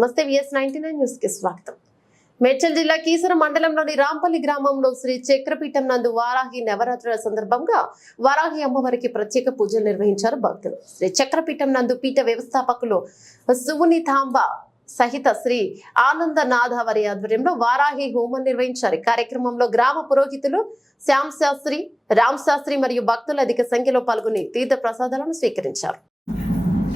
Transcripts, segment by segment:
నమస్తే VS ninety nine న్యూస్కి స్వాగతం. మేడ్చల్ జిల్లా కీసర మండలంలోని రాంపల్లి గ్రామంలో శ్రీ చక్రపీఠం నందు వారాహి నవరాత్రుల సందర్భంగా వారాహి అమ్మవారికి ప్రత్యేక పూజలు నిర్వహించారు భక్తులు. శ్రీ చక్రపీఠం నందు పీఠ వ్యవస్థాపకులు సువునితాంబ సహిత శ్రీ ఆనందనాథ వారి ఆధ్వర్యంలో వారాహి హోమం నిర్వహించారు. కార్యక్రమంలో గ్రామ పురోహితులు శ్యామ్ శాస్త్రి రామ్ శాస్త్రి మరియు భక్తులు అధిక సంఖ్యలో పాల్గొని తీర్థ ప్రసాదాలను స్వీకరించారు.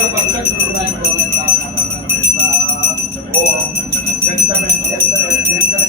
ఇక్కడ పచ్చకృష్ణ ఓ చెంతమే చెంతమే చెంత